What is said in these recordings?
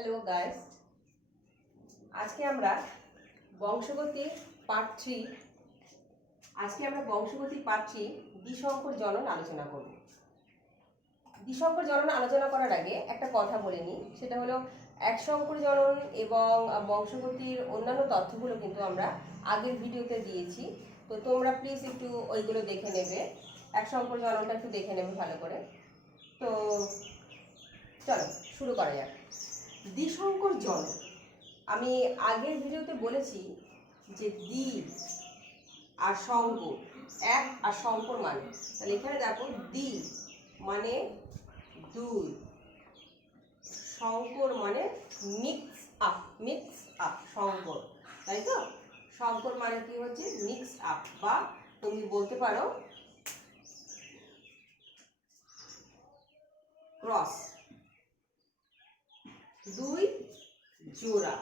Hello guys, আজকে আমরা বংশগতি part 3 দ্বিসংকর জনন আলোচনা করব। দ্বিসংকর জনন আলোচনা করার আগে একটা কথা বলে নিই, সেটা হলো একসংকর জনন এবং বংশগতির অন্যান্য তথ্যগুলো কিন্তু আমরা আগের ভিডিওতে দিয়েছি, তো তোমরা প্লিজ একটু ওইগুলো দেখে নেবে। একসংকর জননটা একটু দেখে নেবে ভালো করে। তো চলো শুরু করা যাক। দ্বিসংকর জনন, আমি আগের ভিডিওতে বলেছি যে দ্বি আর সংকর, এক আর সংকর মানে, তাহলে এখানে দেখো দ্বি মানে দুই, সংকর মানে মিক্স আপ সংকর, তাই তো? সংকর মানে কি হচ্ছে? মিক্স আপ, বা তুমি বলতে পারো ক্রস। দুই জোড়া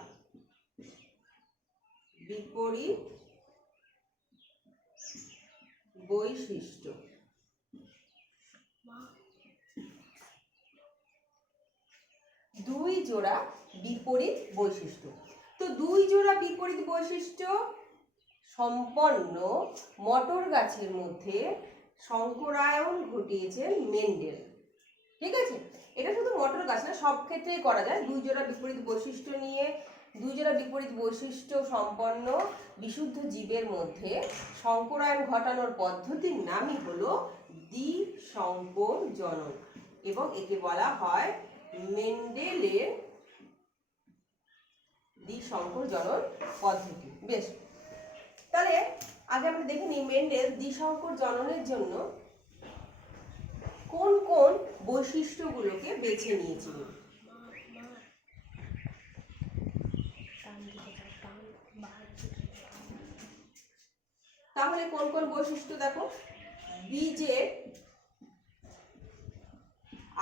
বিপরীত বৈশিষ্ট্য, দুই জোড়া বিপরীত বৈশিষ্ট্য। তো দুই জোড়া বিপরীত বৈশিষ্ট্য সম্পন্ন মটর গাছের মধ্যে সংকরায়ন ঘটিয়েছেন মেন্ডেল। ঠিক আছে, এটা শুধু মটর গাছ না, সব ক্ষেত্রেই করা যায়। দুই জোড়া বিপরীত বৈশিষ্ট্য নিয়ে, দুই জোড়া বিপরীত বৈশিষ্ট্য সম্পন্ন বিশুদ্ধ জীবের মধ্যে সংকরায়ন ঘটানোর পদ্ধতির নামই হলো দ্বিসংকর জনন, এবং একে বলা হয় মেন্ডেলের দ্বিসংকর জনন পদ্ধতি। বেশ, তাহলে আগে আমরা দেখে নিই মেন্ডেল দ্বিসংকর জননের জন্য কোন কোন বৈশিষ্ট্যগুলোকে বেছে নিয়েছিলেন। তাহলে কোন কোন বৈশিষ্ট্য দেখো? বীজের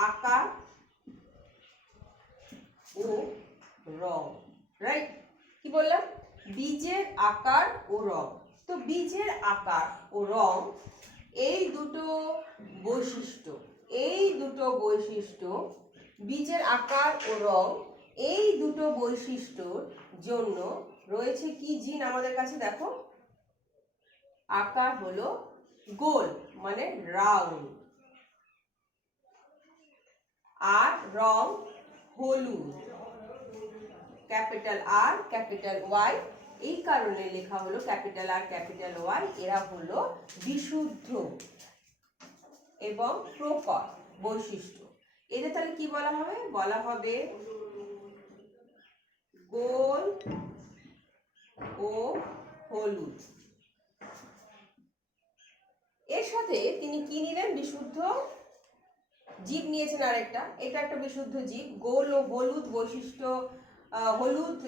আকার ও রং, রাইট? কি বললাম? বীজের আকার ও রং। তো বীজের আকার ও রং এই দুটো বৈশিষ্ট্য, বীজের আকার ও রং এই দুটো বৈশিষ্ট্যর জন্য রয়েছে কি জিন আমাদের কাছে? দেখো, আকার হলো গোল মানে রাউন্ড, আর রং হলুদ, ক্যাপিটাল আর ক্যাপিটাল ওয়াই। এই কারণে লেখা হলো ক্যাপিটাল আর ক্যাপিটাল ওয়াই। এরা হলো বিশুদ্ধ এবং প্রকট বৈশিষ্ট্য। এদের তাহলে কি বলা হবে? বলা হবে গোল ও হলুদ। এর সাথে তিনি কি নিলেন? বিশুদ্ধ জীব নিয়েছেন আরেকটা, এটা একটা বিশুদ্ধ জীব, গোল ও হলুদ বৈশিষ্ট্য, হলুদ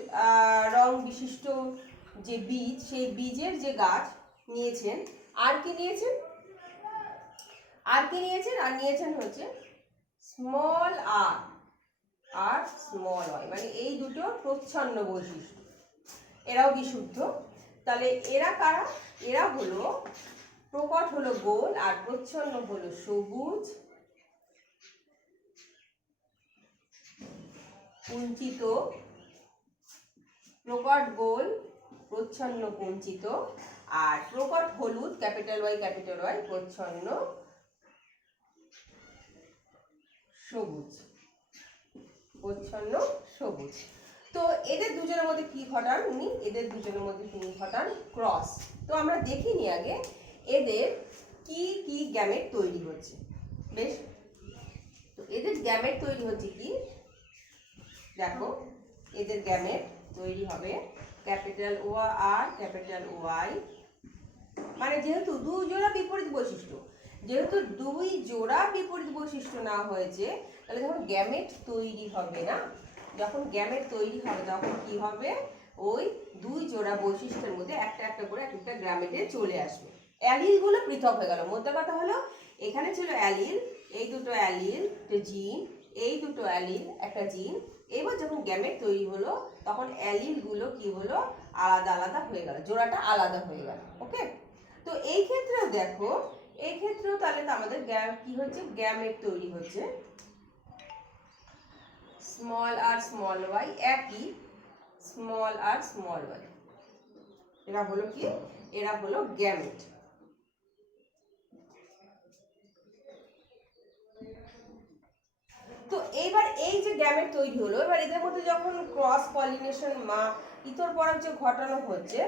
রং বিশিষ্ট যে বীজ, সেই বীজের যে গাছ নিয়েছেন। আর কি নিয়েছেন? আর নিয়েছেন হচ্ছে স্মল আর স্মল ওয়াই, মানে এই দুটো প্রচ্ছন্ন বৈশিষ্ট্য। এরাও বিশুদ্ধ। তাহলে এরা কারা? এরা হলো, প্রকট হলো গোল আর প্রচ্ছন্ন হলো সবুজ, কুঞ্চিত, প্রকট গোল, প্রচ্ছন্ন কুঞ্চিত, আর প্রকট হলুদ ক্যাপিটাল ওয়াই, প্রচ্ছন্ন সবুজ, তো এদের দুজনের মধ্যে কি ঘটান উনি? এদের দুজনের মধ্যে তিনি ঘটান ক্রস। তো আমরা দেখিনি আগে এদের কি কি গ্যামেট তৈরি হচ্ছে। বেশ, তো এদের গ্যামেট তৈরি হচ্ছে কি? দেখো, এদের গ্যামেট তৈরি হবে ক্যাপিটাল ও আর ক্যাপিটাল ওয়াই, মানে যেহেতু দুই জোড়া বিপরীত বৈশিষ্ট্য না হয়েছে, তাহলে যখন গ্যামেট তৈরি হবে না, তখন কি হবে? ওই দুই জোড়া বৈশিষ্ট্যের মধ্যে একটা একটা করে একটা গ্যামেটে চলে আসবে। অ্যালিল গুলো পৃথক হয়ে গেল। মোদ্দা কথা হলো, এখানে ছিল অ্যালিল, এই দুটো অ্যালিল একটা জিন, এই দুটো অ্যালিল একটা জিন। এবার যখন গ্যামেট তৈরি হলো, তখন অ্যালিল গুলো কি হলো? আলাদা আলাদা হয়ে গেল, জোড়াটা আলাদা হয়ে গেল। ওকে, তো এই ক্ষেত্রেও দেখো, তাহলে তো আমাদের কি হচ্ছে? গ্যামেট তৈরি হচ্ছে স্মল আর স্মল ওয়াই একই, স্মল আর স্মল ওয়াই, এরা হলো কি, এরা হলো গ্যামেট। তো এইবার এই যে গ্যামেট তৈরি হলো, এবার এদের মধ্যে যখন ক্রস পলিনেশন ইতর পরাগ ঘটানো হচ্ছে,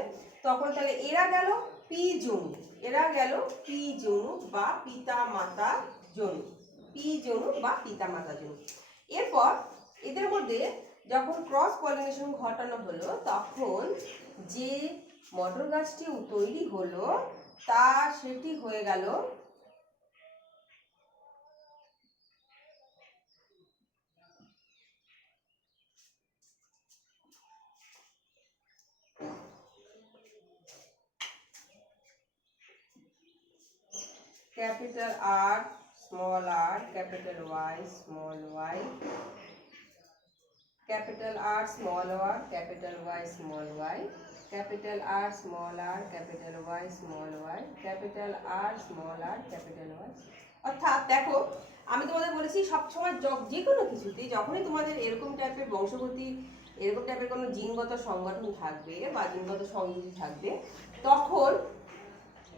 তখন তাহলে এরা গেল পি জনু, এরা গেল পি জনু বা পিতা মাতা জনু, পি জনু বা পিতা মাতা জনু। এরপর এদের মধ্যে যখন ক্রস পলিনেশন ঘটানো হলো, তখন যে মটর গাছটি তৈরি হলো তা সেটি হয়ে গেল capital R, small r, capital Y, small y, capital R, small r, capital Y, small y, capital R, small r, capital Y, small y, capital R, small r, capital Y। অর্থাৎ দেখো, আমি তোমাদের বলেছি সবসময় যে কোনো কিছুতে যখনই তোমাদের এরকম টাইপের বংশগতি, এরকম টাইপের কোনো জিনগত সংগঠন থাকবে বা জিনগত সংযুতি থাকবে, তখন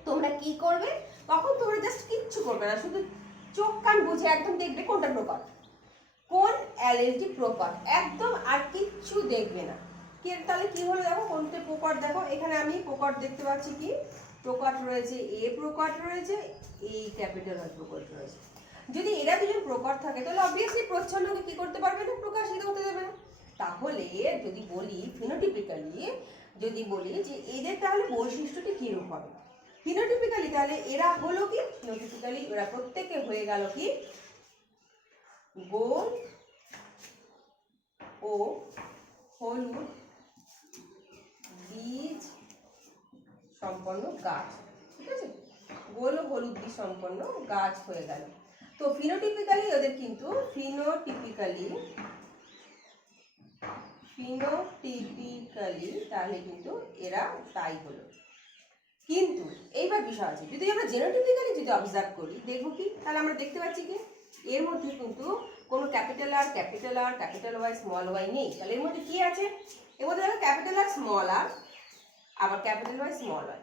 তোমরা কি করবে, তখন তোমরা জাস্ট কিচ্ছু করবে না, শুধু চোখ কান বুঝে একদম দেখবে কোনটা প্রকার, কোন অ্যালেলটি প্রকার, একদম আর কিচ্ছু দেখবে না। তাহলে কি হলো দেখো, কোনটা প্রকার, দেখো এখানে আমি প্রকার দেখতে পাচ্ছি, কি প্রকার রয়েছে, এ প্রকার রয়েছে, এই ক্যাপিটাল আর প্রকার রয়েছে। যদি এরা দুজন প্রকার থাকে তাহলে অবভিয়াসলি প্রচ্ছন্নকে কি করতে পারবে না, প্রকাশিত হতে দেবে না। তাহলে যদি বলি ফিনোটিপিক্যালি, যদি বলি যে এদের তাহলে বৈশিষ্ট্যটি কিরূপ হবে, ফিনোটিপিক্যালি তাহলে এরা হলো কি, ফিনোটিপিক্যালি এরা প্রত্যেকে হয়ে গেল কি গোল ও হলুদ বীজ সম্পন্ন গাছ, ঠিক আছে, গোল ও হলুদ বীজ সম্পন্ন গাছ হয়ে গেল। তো ফিনোটিপিক্যালি ওদের কিন্তু ফিনোটিপিক্যালি তাহলে কিন্তু এরা তাই হলো। কিন্তু এইবার বিষয় আছে, যদি আমরা জেনোটিপিক্যালি যদি অবজার্ভ করি, দেখবো কি, তাহলে আমরা দেখতে পাচ্ছি কি এর মধ্যে কিন্তু কোনো capital R capital Y small Y নেই। তাহলে এর মধ্যে কি আছে, এর মধ্যে দেখো ক্যাপিটাল আর স্মল আর, আবার ক্যাপিটাল ওয়াই স্মল ওয়াই।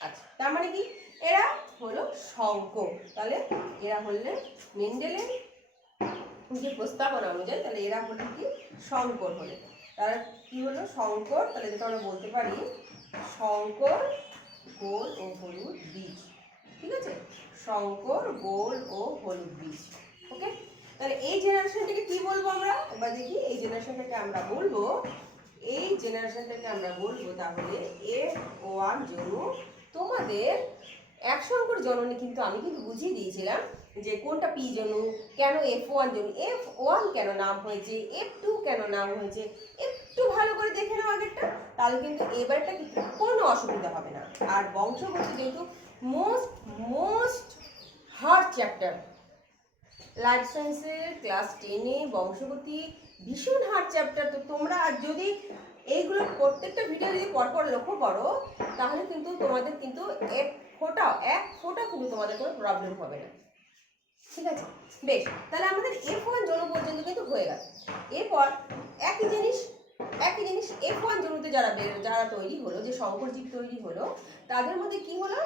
আচ্ছা, তার মানে কি এরা হলো সংকর। তাহলে এরা হলে মেন্ডেলের যে প্রস্তাবনা অনুযায়ী তাহলে এরা হলো কি সংকর হলে, তারা কি হলো সংকর। তাহলে যেটা আমরা বলতে পারি সংকর গোল ও হলুদ বীজ, ঠিক আছে, সংকর গোল ও হলুদ বীজ। ওকে, তাহলে এই জেনারেশনটাকে কি বলবো আমরা, এবার দেখি এই জেনারেশনটাকে আমরা বলবো, তাহলে F1 জনু। তোমাদের এক সংকর জননে কিন্তু আমি কিন্তু বুঝিয়ে দিয়েছিলাম যে কোনটা পি জনু, কেন F1 জনু, F1 কেন নাম হয়েছে, F2 কেন নাম হয়েছে, একটু ভালো করে দেখে নাও আগেরটা, তাহলে কিন্তু এবারটা কিন্তু কোনো অসুবিধা হবে না। আর বংশগতি যেহেতু মোস্ট হার্ড চ্যাপ্টার, লাইফ সায়েন্সের ক্লাস 10-এ বংশগতি ভীষণ হার্ড চ্যাপ্টার। তো তোমরা যদি এইগুলো প্রত্যেকটা ভিডিও যদি পরপর লক্ষ্য করো, তাহলে কিন্তু তোমাদের কিন্তু এক ফোঁটা কিন্তু তোমাদের কোনো প্রবলেম হবে না, ঠিক আছে। বেশ, তাহলে আমাদের F1 জনু পর্যন্ত কিন্তু হয়ে গেল। এরপর একই জিনিস F1 জনুতে যারা তৈরি হলো, যে সংকরজীব তৈরি হলো, তাদের মধ্যে কি হলো,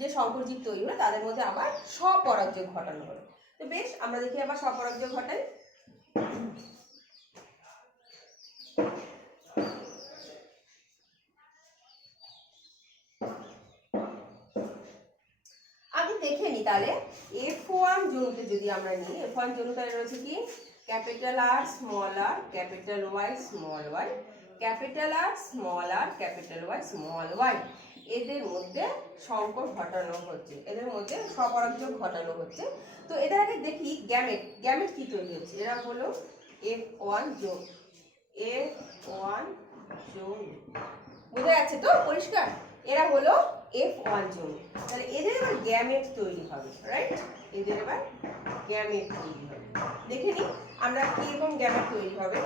যে সংকরজীব তৈরি হলো তাদের মধ্যে আবার স্বপরাগযোগ ঘটানো হলো। তো বেশ, আমরা দেখি আবার স্বপরাগযোগ ঘটাই। আগে দেখে নি তাহলে F1 জনুতে যদি আমরা নিই, F1 জনুতে রয়েছে কি capital R small R, capital Y small Y, capital R small R, capital Y small Y. এদের মধ্যে সংকর ঘটানো হচ্ছে, এদের মধ্যে স্বপরাগযোগ ঘটানো হচ্ছে। তো এদের আগে দেখি গ্যামেট কি তৈরি হচ্ছে। এরা হলো F1 জোন, F1 জোন, বোঝা যাচ্ছে তো পরিষ্কার, এরা হলো F1 জোন। তাহলে এদের এবার গ্যামেট তৈরি হবে, রাইট, এদের এবার গ্যামেট তৈরি হবে। দেখে নিই আমরা কিরকম গ্যামেট তৈরি হবে।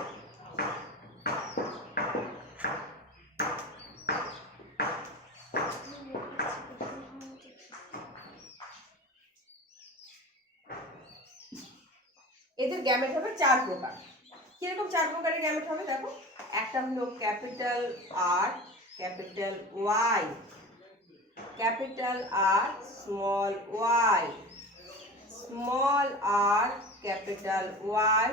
এদের গ্যামেট হবে 4 প্রকার, কিরকম 4 প্রকারের গ্যামেট হবে দেখো, একটা হলো capital R, capital Y, capital R, small Y, small R, capital Y,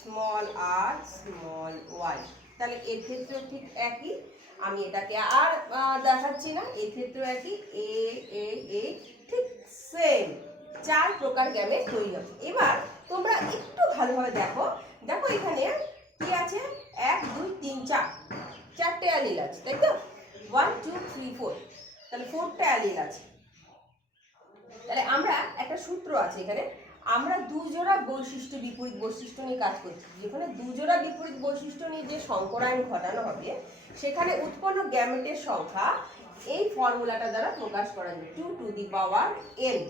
small R, small Y. তাহলে এর ক্ষেত্রেও ঠিক একই, আমি এটাকে আর দেখাচ্ছি না, এর ক্ষেত্রেও একই, এ এ এ ঠিক সেম 4 প্রকার গ্যামেট তৈরি হবে। এবার তোমরা একটু ভালোভাবে দেখো, দেখো এখানে কি আছে, 1 2 3 4, 4টে অ্যালিল আছে, তাই তো? 1 2 3 4, তাহলে 4টা অ্যালিল আছে। তাহলে আমরা একটা সূত্র আছে এখানে, আমরা দুজোড়া বৈশিষ্ট্য বিপরীত বৈশিষ্ট্য নিয়ে কাজ করছি। যেখানে দুজোড়া বিপরীত বৈশিষ্ট্য নিয়ে যে সংকরায়ন ঘটানো হবে, সেখানে উৎপন্ন গ্যামেটের সংখ্যা এই ফর্মুলাটা দ্বারা প্রকাশ করা যাবে, 2 টু দি পাওয়ার n।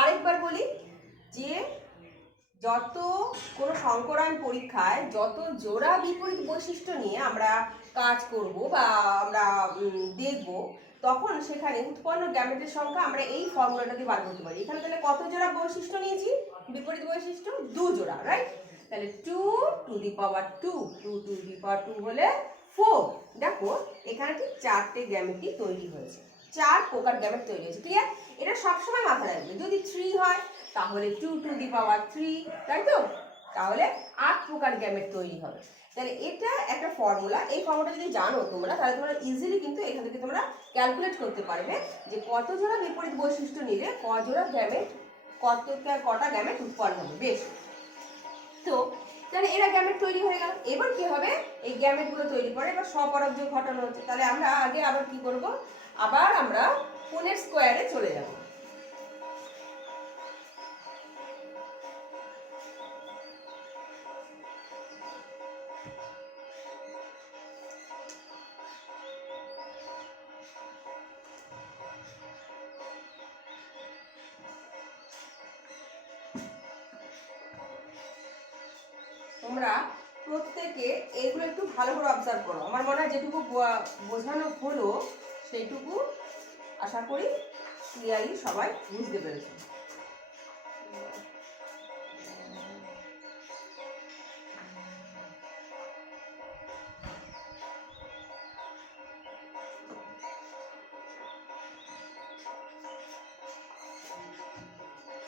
আরেকবার বলি যে যত কোনো সংকরায়ন পরীক্ষায় যত জোড়া বিপরীত বৈশিষ্ট্য নিয়ে আমরা কাজ করব বা আমরা দেখব, তখন সেখানে উৎপন্ন গ্যামেটের সংখ্যা আমরা এই ফর্মুলাটা দিয়ে বার করতে পারি। এখানে তাহলে কত জোড়া বৈশিষ্ট্য নিয়েছি বিপরীত বৈশিষ্ট্য? 2 জোড়া, রাইট? তাহলে 2 to the power 2, 2 to the পাওয়ার 2 হলে 4। দেখো এখানে ঠিক 4টে গ্যামেটই তৈরি হয়েছে, 4 প্রকার গ্যামেট তৈরি হয়েছে। ক্লিয়ার? এটা সবসময় মাথায় রাখবে। যদি 3 হয় তাহলে 2 টু দি পাওয়ার 3, তাই তো? তাহলে 8 প্রকার গ্যামেট তৈরি হবে। তাহলে এটা একটা ফর্মুলা, এই ফর্মুলাটা যদি জানো তোমরা, তাহলে তোমরা ইজিলি কিন্তু এখান থেকে তোমরা ক্যালকুলেট করতে পারবে যে কত জোড়া বিপরীত বৈশিষ্ট্য নিলে কজোড়া গ্যামেট, কটা গ্যামেট উৎপন্ন হবে। বেশ, তো তাহলে এরা গ্যামেট তৈরি হয়ে গেল। এবার কি হবে, এই গ্যামেটগুলো তৈরি করে এবার স্বপরাগযোগ ঘটানো হচ্ছে। তাহলে আমরা আগে আবার কি করব, আবার আমরা পুনেট স্কোয়ারে চলে যাব। তোমরা প্রত্যেকে এইগুলো একটু ভালো করে অবজার্ভ করো। আমার মনে হয় যেটুকু বোঝানো হলো সেইটুকু আশা করি ক্লিয়ারলি সবাই বুঝতে পেরেছে।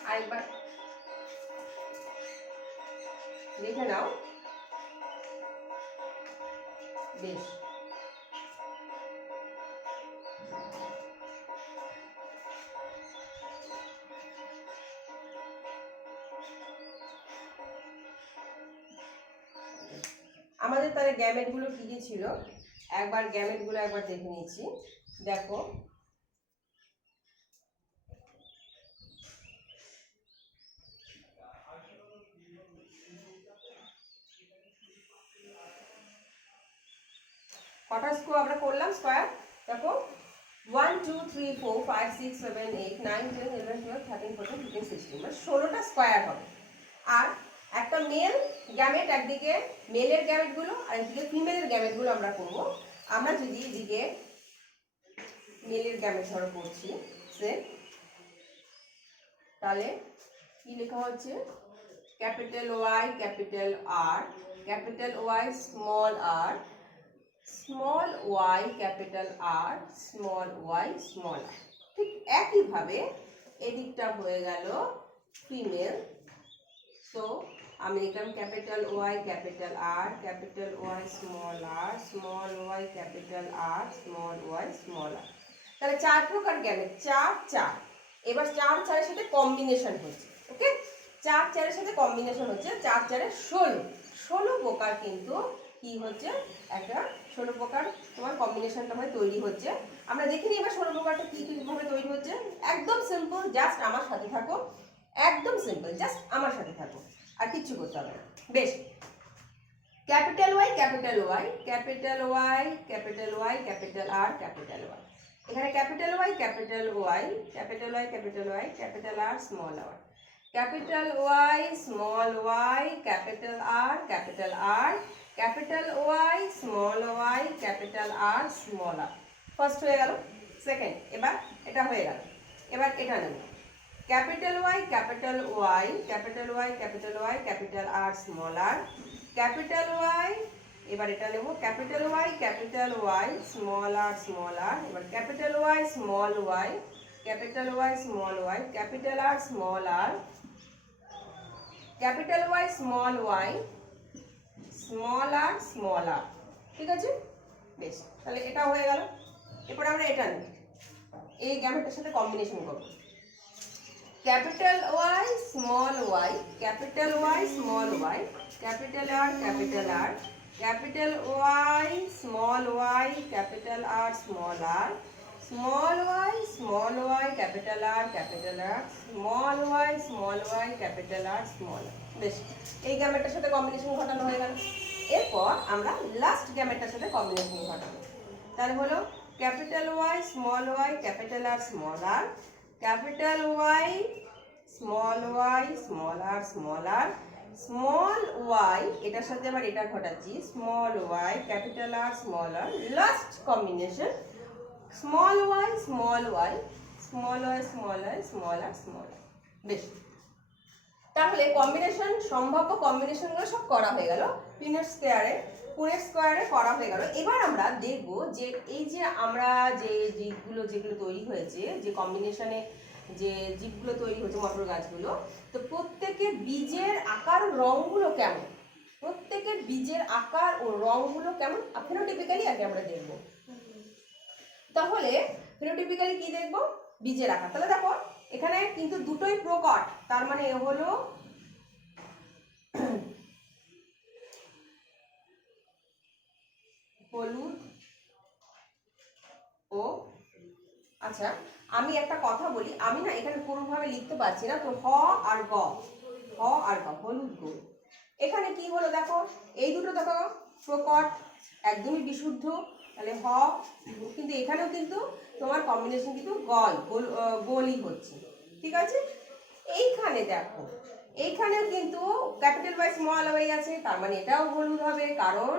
আরেকবার দেখে নাও। বেশ, আমাদের তাহলে গ্যামেটগুলো কি কি ছিল, একবার গ্যামেটগুলো একবার দেখে নিচ্ছি। দেখো কটা স্কোয়ার আমরা করলাম, স্কোয়ার দেখো 1 2 3 4 5 6 7 8 9 10 11 12 13 14 15 16, মানে 16টা স্কোয়ার হবে। আর একটা মেল গ্যামেট, একদিকে মেলের গ্যামেটগুলো আর একদিকে ফিমেলের গ্যামেটগুলো আমরা করব। আমরা যদি এদিকে মেলের গ্যামেট ধরো করছি সে, তাহলে কি লেখা হচ্ছে, capital Y capital R, capital Y small R, small Y capital R, small Y small R. ঠিক একইভাবে এদিকটা হয়ে গেল ফিমেল। সো আমি লিখলাম capital Y capital R, capital Y small R, small Y capital R, small Y small R. তাহলে 4 প্রকার gamete, 4 4। এবার 4 4 এর সাথে কম্বিনেশন হচ্ছে, ওকে? 4 4 এর সাথে কম্বিনেশন হচ্ছে, 4 4 এর 16, 16 প্রকার কিন্তু কি হচ্ছে, একটা 16 প্রকার তোমার কম্বিনেশনটা হয় তৈরি হচ্ছে। আমরা দেখিনি এবার 16 প্রকারটা কি কিভাবে তৈরি হচ্ছে। একদম সিম্পল, জাস্ট আমার সাথে থাকো, একদম সিম্পল, জাস্ট আমার সাথে থাকো, আর কিচ্ছু করতে হবে না। বেশ, capital Y capital Y capital Y capital Y capital R capital Y. এখানে capital Y capital Y capital Y capital Y capital R small R, capital Y small Y capital R capital R, capital Y small Y capital R small R. First হয়ে গেল, second, এবার এটা হয়ে গেল। এবার এটা নেব, capital Y, capital Y, capital Y, capital Y, capital R, small r, capital Y, এবার এটা নেব capital Y, capital Y, small r, এবার capital Y, small y, capital Y, small y, capital R, small r, capital Y, small y, small r, ঠিক আছে? বেশ, তাহলে এটা হয়ে গেল। এরপর আমরা এটা নেব, এই গ্যামেটের সাথে কম্বিনেশন করব। capital Y, small y, capital Y, small y, capital R, capital R, capital Y, small y, capital R, small r, small y, capital R, small y, capital R, small r। বেশ, এই গ্যামেটটার সাথে combination ঘটানো হয়ে গেল। এরপর আমরা last গ্যামেটটার সাথে combination ঘটাবো। তাহলে হলো capital Y, small y, capital R, small r, capital Y, small y, small r, small y, এটার সাথে আবার এটা ঘটাচ্ছি, small y, capital R, small r, last combination small y, small y, small y, small y, small r, small r। বেশ, তাহলে combination, সম্ভাব্য কম্বিনেশনগুলো সব করা হয়ে গেল। পুনেট স্কোয়ারে করা হয়ে গেল। এবার আমরা দেখব যে এই যে আমরা যে যেগুলো তৈরি হয়েছে, যে কম্বিনেশনে যে জীবগুলো তৈরি হয়েছে মটর গাছগুলো, তো প্রত্যেকের বীজের আকার ও রঙগুলো কেমন, প্রত্যেকের বীজের আকার ও রঙগুলো কেমন ফিনোটিপিক্যালি আগে আমরা দেখব। তাহলে ফিনোটিপিক্যালি কি দেখব? বীজের আকার। তাহলে দেখো এখানে কিন্তু দুটোই প্রকট, তার মানে এ হলো হলুদ ও, আচ্ছা আমি একটা কথা বলি, আমি না এখানে পুরোভাবে লিখতে পারছি না, তো হ আর গ, হলুদ গো। এখানে কি হলো দেখো, এই দুটো দেখো প্রকট, একদমই বিশুদ্ধ, তাহলে হ। কিন্তু এখানেও কিন্তু তোমার কম্বিনেশন কিন্তু গোলই হচ্ছে, ঠিক আছে? এইখানে দেখো, এইখানেও কিন্তু ক্যাপিটাল ওয়াই স্মল ওয়াই আছে, তার মানে এটাও হলুদ হবে, কারণ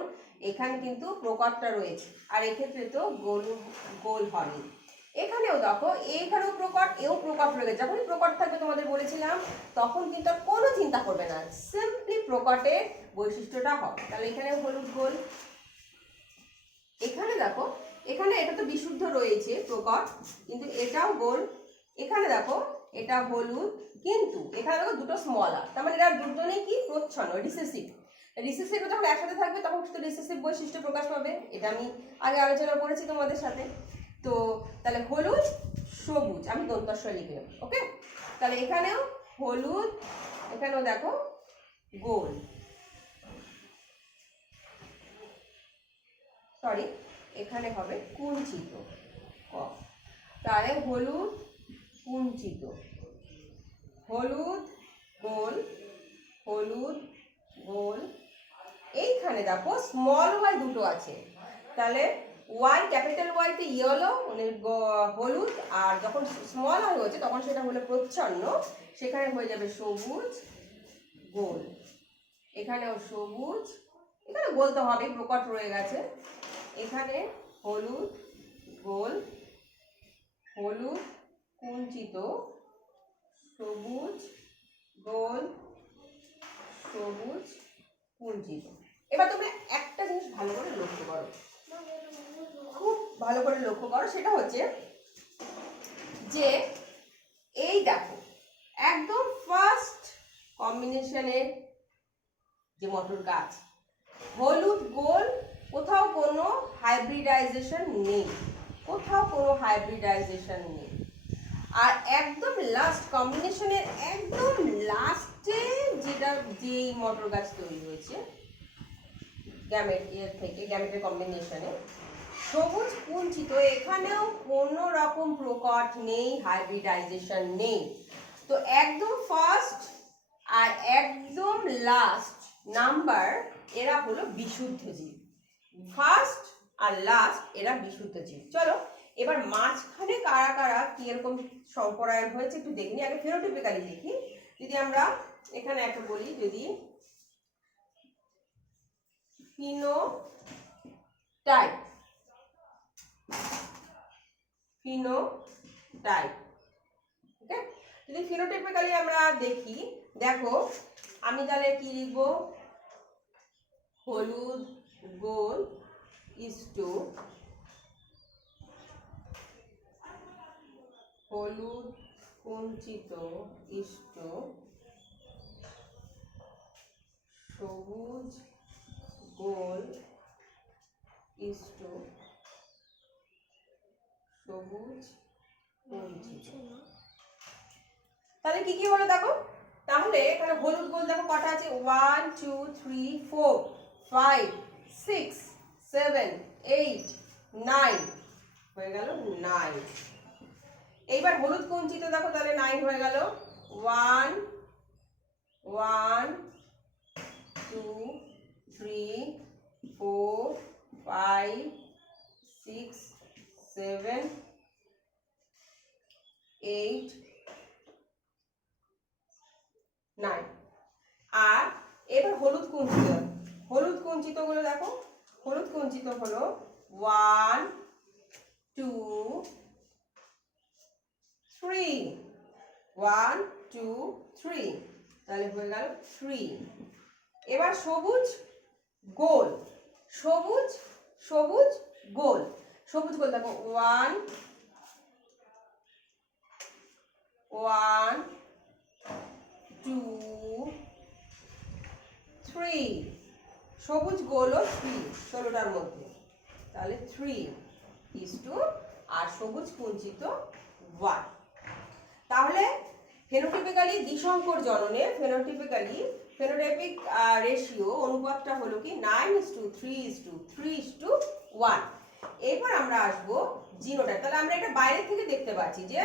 এখানে কিন্তু প্রকটটা রয়েছে, আর এক্ষেত্রে তো গোল হবে। এখানেও দেখো, এইখানেও প্রকট, এও প্রকট রয়েছে। যখনই প্রকট থাকবে তোমাদের বলেছিলাম, তখন কিন্তু আর কোনো চিন্তা করবে না, সিম্পলি প্রকটের বৈশিষ্ট্যটা হবে। তাহলে এখানে হলুদ গোল। এখানে দেখো, এখানে এটা তো বিশুদ্ধ রয়েছে প্রকট, কিন্তু এটাও গোল। এখানে দেখো এটা হলুদ, কিন্তু এখানে দেখো দুটো স্মল আর, তার মানে এরা দুজনেই কি প্রচ্ছন্ন, রিসেসিভ। রিসেসিভ যখন একসাথে থাকবে তখন শুধু রিসেসিভ বৈশিষ্ট্য প্রকাশ পাবে, এটা আমি আগে আলোচনা করেছি তোমাদের সাথে। তো তাহলে হলুদ সবুজ, আমি দন্তস্ব লিখে নেব, ওকে? তাহলে এখানেও হলুদ, এখানেও দেখো গোল, সরি এখানে হবে কুঞ্চিত ক। তাহলে হলুদ কুঞ্চিত, হলুদ গোল, হলুদ গোল। এইখানে দেখো স্মল ওয়াই দুটো আছে, তাহলে ওয়াই, ক্যাপিটাল ওয়াইতে ইয়েলো মানে হলুদ, আর যখন স্মল ওয়াই হচ্ছে তখন সেটা হলো প্রচ্ছন্ন, সেখানে হয়ে যাবে সবুজ গোল। এখানেও সবুজ, এখানে বলতে হবে প্রকট রয়ে গেছে। এখানে হলুদ গোল, হলুদ কুঞ্চিত, সবুজ গোল, সবুজ কুঞ্চিত। এবার তোমরা একটা জিনিস ভালো করে লক্ষ্য করো, খুব ভালো করে লক্ষ্য করো, সেটা হচ্ছে যে এই দেখো একদম ফার্স্ট কম্বিনেশনের যে মটর গাছ, হলুদ গোল, কোথাও কোনো হাইব্রিডাইজেশন নেই, কোথাও কোনো হাইব্রিডাইজেশন নেই। আর একদম লাস্ট কম্বিনেশনের একদম লাস্টে যেটা যেই মটর গাছ তৈরি হয়েছে গ্যামেট থেকে, গ্যামেটের কম্বিনেশনে সবুজ কুঞ্চিত, এখানেও কোনো রকম প্রকট নেই, হাইব্রিডাইজেশন নেই। তো একদম ফার্স্ট আর একদম লাস্ট নাম্বার এরা হলো বিশুদ্ধ জীব, ফার্স্ট আর লাস্ট এরা বিশুদ্ধ জীব। চলো এবার মাঝখানে কারা কারা কি এরকম সম্প্রদায় হয়েছে একটু দেখি। আগে ফিনোটিপিক্যালি দেখি। যদি আমরা এখানে একটা বলি, যদি ফিনোটাইপ, ফিনোটাইপ, ওকে? যদি ফিনোটাইপিক্যালি আমরা দেখি, দেখো আমি তাহলে কি লিখবো, হলুদ গোল ইজ টু হলুদ কুঞ্চিত ইজ টু সবুজ গোল ইজ টু সবুজ কুঞ্চিত। তাহলে কি কি হলো দেখো, তাহলে এখানে হলুদ গোল দেখো কটা আছে, 1 2 3 4 5 6 7 8 9 হয়ে গেল 9। এইবার হলুদ কুঞ্চিত দেখো তাহলে 9 হয়ে গেল, 1 1 2 3 4 5 6 7 8 9। আর এবার হলুদ কুঞ্চিত গুলো দেখো, হলুদ কুঞ্চিত হলো 1 2 3 1 2 3, তাহলে হয়ে গেল 3। এবার সবুজ গোল, সবুজ গোল দেখো 1 1 2 3, সবুজ গোল ও 3 16টার মধ্যে, তাহলে 3 ইজ টু আর সবুজ কুঞ্চিত 1। তাহলে ফেনোটিপিক্যালি দ্বিসংকর জননে ফেনোটাইপিক রেশিও অনুপাতটা হলো কি 9:3:3:1। এরপর আমরা আসবো জিনোটাইপ। তাহলে আমরা এটা বাইরে থেকে দেখতে পাচ্ছি যে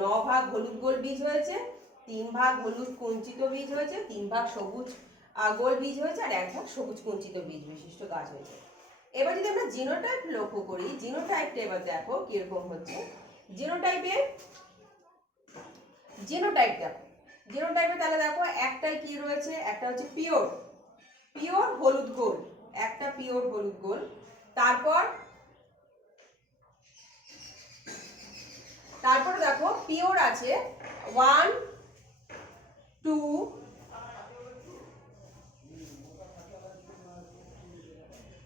9 ভাগ হলুদ গোল বীজ হয়েছে, 3 ভাগ হলুদ কুঞ্চিত বীজ হয়েছে, 3 ভাগ সবুজ গোল বীজ হয়েছে, আর 1 ভাগ সবুজ কুঞ্চিত বীজ বিশিষ্ট গাছ হয়েছে। এবার যদি আমরা জিনোটাইপ লক্ষ্য করি, জিনোটাইপটা এবার দেখো কিরকম হচ্ছে। জিনোটাইপে তাহলে দেখো একটাই কি রয়েছে, একটা হচ্ছে পিওর হলুদ গোল, একটা পিওর হলুদ গোল। তারপর দেখো পিওর আছে 1 2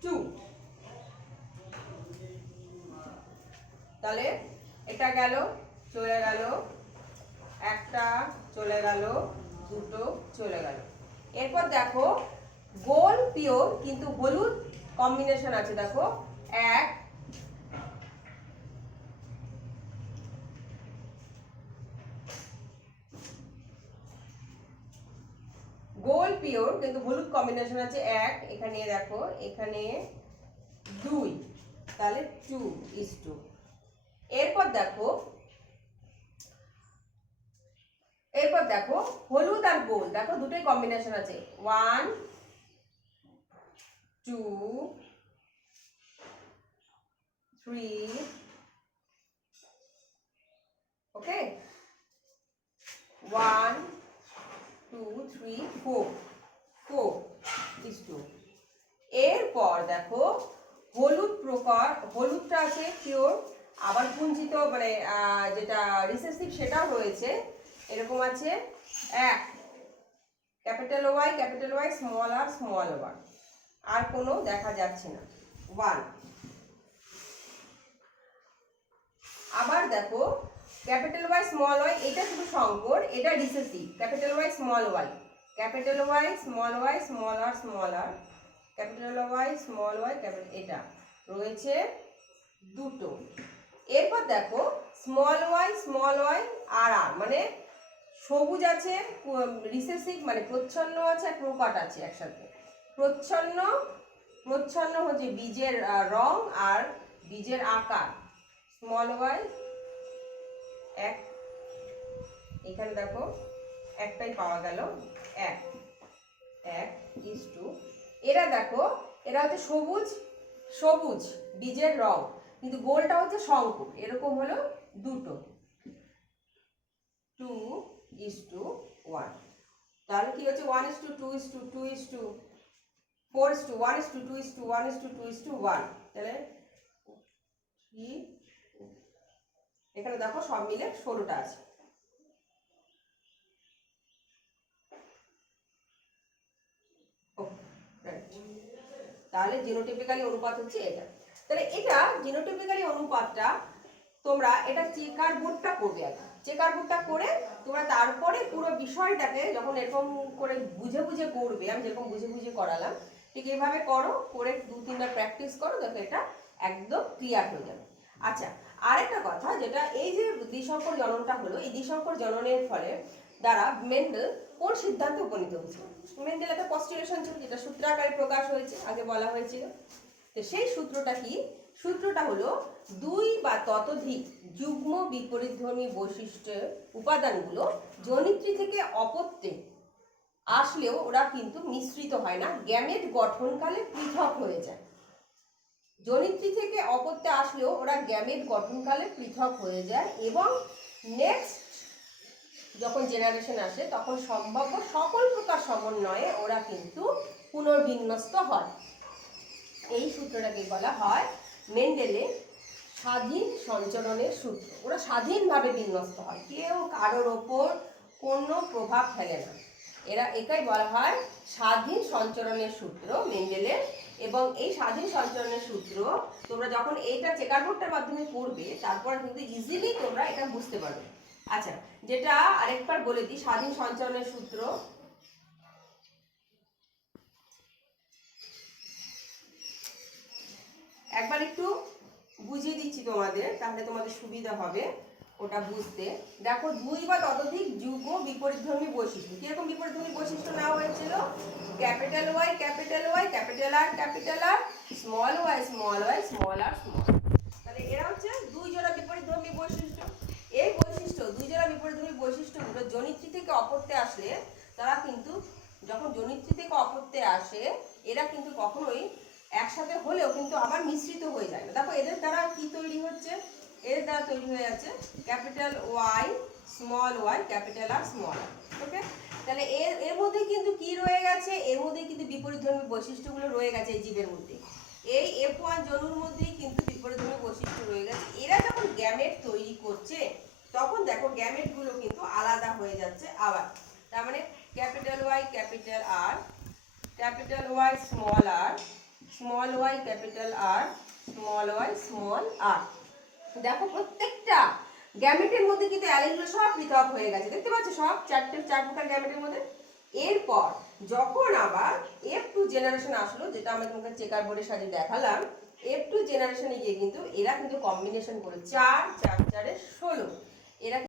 2, তাহলে এটা গেল, চলে গেল, একটা চলে গেল, দুটো চলে গেল। এরপর দেখো গোল পিওর কিন্তু হলুদ কম্বিনেশন আছে, দেখো 1 গোল পিওর কিন্তু হলুদ কম্বিনেশন আছে 1, এখানে দেখো এখানে 2, তাহলে 2:2। এরপর দেখো হলুদ আর গোল দেখো দুটোই কম্বিনেশন আছে 1 2 3, ওকে 1 2 3 4 4:2। এরপর দেখো হলুদটা আছে পিওর, আবার কুঞ্চিত মানে যেটা রিসেসিভ সেটাও রয়েছে, এরকম আছে 1 ক্যাপিটাল ওয়াই স্মল আর, আর কোনো দেখা যাচ্ছে না 1। আবার দেখো ক্যাপিটাল ওয়াই স্মল ওয়াই এটা শুধু সংকর, এটা recessive, capital Y small Y small R, capital Y small Y এটা রয়েছে দুটো। এরপর দেখো স্মল ওয়াই আর মানে সবুজ আছে, রিসেসিভ মানে প্রচ্ছন্ন আছে আর প্রকট আছে একসাথে। প্রচ্ছন্ন হচ্ছে বীজের রং আর বীজের আকার, স্মল ওয়াই 1, এখানে দেখো একটাই পাওয়া গেল 1:2। এরা দেখো এরা হচ্ছে সবুজ বীজের রং কিন্তু গোলটা হচ্ছে শঙ্কু, এরকম হলো দুটো 2:1। তাহলে কি হচ্ছে 1:2:2:4:1:2:1:2:1, তাহলে এখানে দেখো সব মিলে 16টা আছে। তাহলে জিনোটিপিক্যালি অনুপাত হচ্ছে এটা। তাহলে এটা জিনোটিপিক্যালি অনুপাতটা তোমরা এটা চেকার বোর্ডটা করবে আগে, চেকার বোর্ডটা করে তোমরা তারপরে পুরো বিষয়টাকে যখন এরকম করে বুঝে বুঝে করবে, আমি যেরকম বুঝে বুঝে করালাম ঠিক এইভাবে করো, করে 2-3বার প্র্যাকটিস করো, দেখো এটা একদম ক্লিয়ার হয়ে যাবে। আচ্ছা, আরেকটা কথা, যেটা এই যে দ্বিসংকর জননটা হলো, এই দ্বিসংকর জননের ফলে দ্বারা মেন্ডেল কোন সিদ্ধান্তে উপনীত হয়েছিল? মেন্ডেল একটা পস্টুলেশন ছিল যেটা সূত্রাকারে প্রকাশ হয়েছে, আগে বলা হয়েছিল। তো সেই সূত্রটা কি? সূত্রটা হলো 2 বা ততোধিক যুগ্ম বিপরীতধর্মী বৈশিষ্ট্যের উপাদানগুলো জনিত্রী থেকে অপত্যে আসলেও ওরা কিন্তু মিশ্রিত হয় না, গ্যামেট গঠনকালে পৃথক হয়ে যায়। জনিত্রী থেকে অপত্যে আসলেও ওরা গ্যামেট গঠনকালে পৃথক হয়ে যায় এবং নেক্সট যখন জেনারেশন আসে তখন সম্ভাব্য সকল প্রকার সমন্বয়ে ওরা কিন্তু পুনর্বিন্যস্ত হয়। এই সূত্রটাকে বলা হয় মেন্ডেলের স্বাধীন সঞ্চরণের সূত্র। ওরা স্বাধীনভাবে বিন্যস্ত হয়, কেউ কারোর ওপর কোনো প্রভাব ফেলে না। একাই বলা হয় স্বাধীন সঞ্চরণের সূত্র মেন্ডেলের। এবং এই স্বাধীন সঞ্চরণের সূত্র তোমরা যখন এইটা চেকার বোর্ডটার মাধ্যমে পড়বে তারপর কিন্তু ইজিলি তোমরা এটা বুঝতে পারবে। আচ্ছা, যেটা আরেকবার বলে দিই, স্বাধীন সঞ্চরণের সূত্র একবার একটু বুঝিয়ে দিচ্ছি তোমাদের, তাহলে তোমাদের সুবিধা হবে ওটা বুঝতে। দেখো, 2 বা ততোধিক যুগ্ম বিপরীতধর্মী বৈশিষ্ট্য। কিরকম বিপরীতধর্মী বৈশিষ্ট্য নেওয়া হয়েছিল? Capital Y capital Y, capital R capital R, small Y small Y small R small. তাহলে এরা হচ্ছে 2 জোড়া বিপরীতধর্মী বৈশিষ্ট্য। এই বৈশিষ্ট্য 2 জোড়া বিপরীতধর্মী বৈশিষ্ট্যগুলো জনিত্রী থেকে অপত্যে আসলে তারা কিন্তু, যখন জনিত্রী থেকে অপত্যে আসে এরা কিন্তু কখনোই একসাথে হলেও কিন্তু আবার মিশ্রিত হয়ে যায় না। দেখো এদের দ্বারা কি তৈরি হচ্ছে? এর দ্বারা তৈরি হয়ে যাচ্ছে capital Y small Y capital R small R. Okay, তাহলে এর মধ্যে কিন্তু কি রয়ে গেছে? এর মধ্যে কিন্তু বিপরীতধর্মী বৈশিষ্ট্যগুলো রয়ে গেছে এই জীবের মধ্যে। এই F1 জনুর মধ্যেই কিন্তু বিপরীতধর্মী বৈশিষ্ট্য রয়ে গেছে। এরা যখন গ্যামেট তৈরি করছে তখন দেখো গ্যামেট গুলো কিন্তু আলাদা হয়ে যাচ্ছে আবার। তার মানে capital Y capital R, capital Y small R, small Y capital R, small Y small R. দেখো প্রত্যেকটা গ্যামেটের মধ্যে কিন্তু অ্যালিনগুলো সব পৃথক হয়ে গেছে, দেখতে পাচ্ছ? সব 4 প্রকার গ্যামেটের মধ্যে। এরপর যখন আবার F2 জেনারেশন আসলো, যেটা আমরা তোমাকে চেকার বোর্ডের সাথে দেখালাম, F2 জেনারেশনে গিয়ে কিন্তু এরা কিন্তু কম্বিনেশন করে 4 4 4 16 এরা